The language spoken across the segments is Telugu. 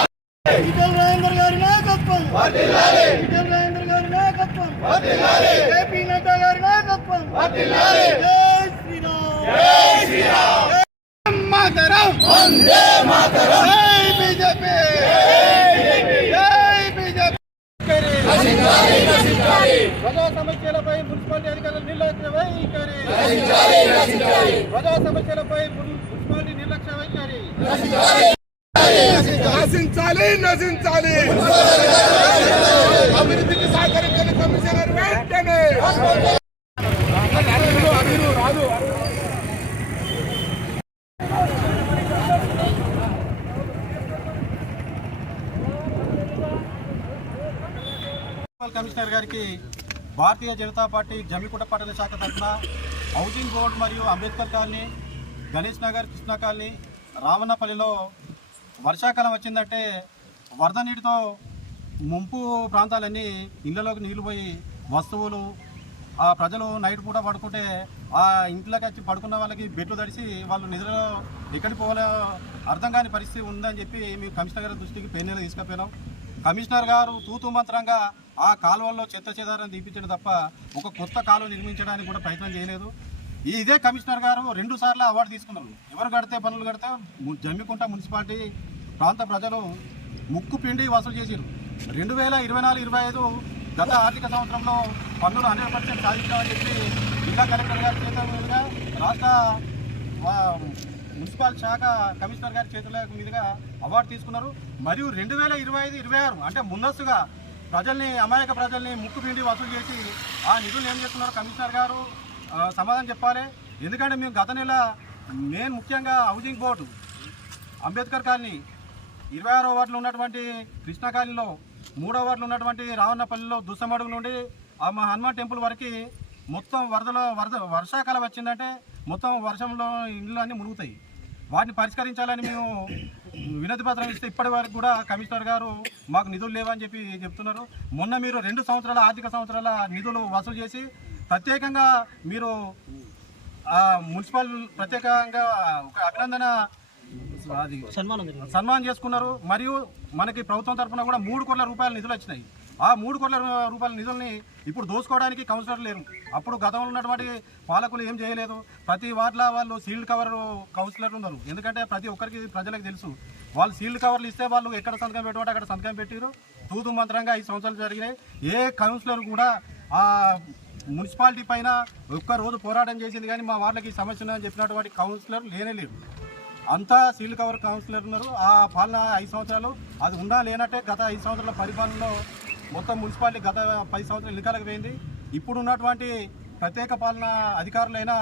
రాజేంద్ర గారి నాయకత్వం విజయం రాజేంద్ర గారి నాయకత్వం జేపీ నడ్డా గారి నాయకత్వం జై శ్రీరామ్. జై శ్రీరామ్. మాతరం వందే మాతరం. జై బీజేపీ. ప్రజా సమస్యలపై మున్సిపాలిటీ అధికారులు నిర్లక్ష్య వైఖరి ప్రజా సమస్యలపై మున్- మున్సిపాలిటీ నిర్లక్ష్య వైఖరి నశించాలి నశించాలి. అభివృద్ధికి సహకరించని కమిషనర్ వెంటనే. మున్సిపల్ కమిషనర్ గారికి భారతీయ జనతా పార్టీ జమ్మికుంట పట్టణ శాఖ తరఫున హౌసింగ్ బోర్డు మరియు అంబేద్కర్ కాలనీ గణేష్ నగర్ కృష్ణా కాలనీ రావణపల్లిలో వర్షాకాలం వచ్చిందంటే వరద నీటితో ముంపు ప్రాంతాలన్నీ ఇళ్ళలోకి నీళ్ళు పోయి వస్తువులు ఆ ప్రజలు నైట్ పూట పడుకుంటే ఆ ఇంట్లోకి వచ్చి పడుకున్న వాళ్ళకి బెడ్లు తడిసి వాళ్ళు నిద్రలో ఎక్కడికి పోవాలో అర్థం కాని పరిస్థితి ఉందని చెప్పి మేము కమిషనర్ గారి దృష్టికి పెన్నెలు తీసుకుపోయినాం. కమిషనర్ గారు తూతుమంత్రంగా ఆ కాలువల్లో చెత్త చెదారం తీపించడం తప్ప ఒక కొత్త కాలువ నిర్మించడానికి కూడా ప్రయత్నం చేయలేదు. ఇదే కమిషనర్ గారు రెండు సార్లు అవార్డు తీసుకున్నారు. ఎవరు కడితే పనులు కడితే జమ్మికుంట మున్సిపాలిటీ ప్రాంత ప్రజలు ముక్కు పిండి వసూలు చేసిరు రెండు వేల ఇరవై నాలుగు ఇరవై ఐదు గత ఆర్థిక సంవత్సరంలో పన్నులు హండ్రెడ్ పర్సెంట్ సాధించామని చెప్పి జిల్లా కలెక్టర్ గారి చేతుల రాష్ట్ర మున్సిపల్ శాఖ కమిషనర్ గారి చేతుల మీదుగా అవార్డు తీసుకున్నారు. మరియు రెండు వేల ఇరవై ఐదు ఇరవై ఆరు అంటే ముందస్తుగా ప్రజల్ని అమాయక ప్రజల్ని ముక్కు పిండి వసూలు చేసి ఆ నిధులు ఏం చేస్తున్నారు కమిషనర్ గారు? సమాధానం చెప్పాలి. ఎందుకంటే మేము గత నెల మెయిన్ ముఖ్యంగా హౌసింగ్ బోర్డు అంబేద్కర్ కాలనీ ఇరవై ఆరో వార్డులో ఉన్నటువంటి కృష్ణా కాలనీలో మూడో వార్డులో ఉన్నటువంటి రావణపల్లిలో దుస్సమడుగు నుండి ఆ మా హనుమాన్ టెంపుల్ వరకు మొత్తం వరదలో వరద వర్షాకాలం వచ్చిందంటే మొత్తం వర్షంలో ఇండ్లు అన్నీ మునుగుతాయి. వాటిని పరిష్కరించాలని మేము వినతి పత్రం ఇస్తే ఇప్పటి వరకు కూడా కమిషనర్ గారు మాకు నిధులు లేవని చెప్పి చెప్తున్నారు. మొన్న మీరు రెండు సంవత్సరాల ఆర్థిక సంవత్సరాల నిధులు వసూలు చేసి ప్రత్యేకంగా మీరు ఆ మున్సిపల్ ప్రత్యేకంగా ఒక అభినందన అది సన్మానం చేసుకున్నారు. మరియు మనకి ప్రభుత్వం తరఫున కూడా మూడు కోట్ల రూపాయల నిధులు వచ్చినాయి. ఆ మూడు కోట్ల రూపాయల నిధుల్ని ఇప్పుడు దోచుకోవడానికి కౌన్సిలర్ లేరు. అప్పుడు గతంలో ఉన్నటువంటి పాలకులు ఏం చేయలేదు. ప్రతి వార్డులో వాళ్ళు సీల్డ్ కవర్ కౌన్సిలర్లు ఉన్నారు. ఎందుకంటే ప్రతి ఒక్కరికి ప్రజలకు తెలుసు. వాళ్ళు సీల్డ్ కవర్లు ఇస్తే వాళ్ళు ఎక్కడ సంతకం పెట్టుకుంటే అక్కడ సంతకం పెట్టారు. తూతు మంత్రంగా ఈ సంవత్సరాలు జరిగినాయి. ఏ కౌన్సిలర్ కూడా ఆ మున్సిపాలిటీ పైన ఒక్క రోజు పోరాటం చేసింది కానీ మా వాళ్ళకి సమస్య ఉందని చెప్పినటువంటి కౌన్సిలర్ లేనే లేరు. అంతా సీల్ కవర్ కౌన్సిలర్ ఉన్నారు. ఆ పాలన ఐదు సంవత్సరాలు. అది ఉందా లేనట్టే గత ఐదు సంవత్సరాల పరిపాలనలో మొత్తం మున్సిపాలిటీ గత పది సంవత్సరాలు ఎన్నికలకు పోయింది. ఇప్పుడున్నటువంటి ప్రత్యేక పాలన అధికారులైనా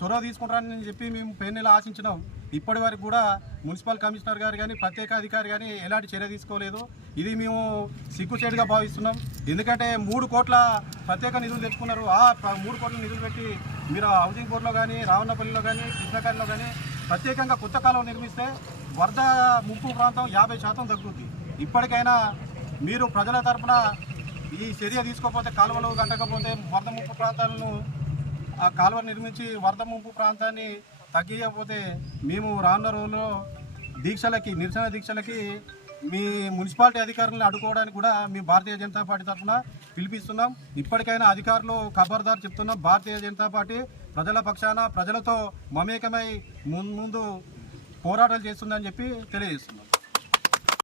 చొరవ తీసుకుంటారని చెప్పి మేము పెన్నెల ఆశించినాం. ఇప్పటి వరకు కూడా మున్సిపల్ కమిషనర్ గారు కానీ ప్రత్యేక అధికారి కానీ ఎలాంటి చర్య తీసుకోలేదు. ఇది మేము సిగ్గుచేటుగా భావిస్తున్నాం. ఎందుకంటే మూడు కోట్ల ప్రత్యేక నిధులు తెచ్చుకున్నారు. ఆ మూడు కోట్ల నిధులు పెట్టి మీరు హౌసింగ్ బోర్డులో కానీ రావణపల్లిలో కానీ కృష్ణకారిలో కానీ ప్రత్యేకంగా కొత్త కాలం నిర్మిస్తే వరద ముంపు ప్రాంతం యాభై శాతం తగ్గుతుంది ఇప్పటికైనా మీరు ప్రజల తరపున ఈ చర్య తీసుకోకపోతే కాలువలు కట్టకపోతే వరద ముంపు ప్రాంతాలను ఆ కాలువ నిర్మించి వరద ముంపు ప్రాంతాన్ని తగ్గియకపోతే మేము రానున్న రోజుల్లో దీక్షలకి నిరసన దీక్షలకి మీ మున్సిపాలిటీ అధికారులను అడ్డుకోవడానికి కూడా మీ భారతీయ జనతా పార్టీ తరఫున పిలిపిస్తున్నాం. ఇప్పటికైనా అధికారులు ఖబర్దారు చెప్తున్నాం. భారతీయ జనతా పార్టీ ప్రజల పక్షాన ప్రజలతో మమేకమై ముందు ముందు పోరాటాలు చేస్తుందని చెప్పి తెలియజేస్తున్నాం.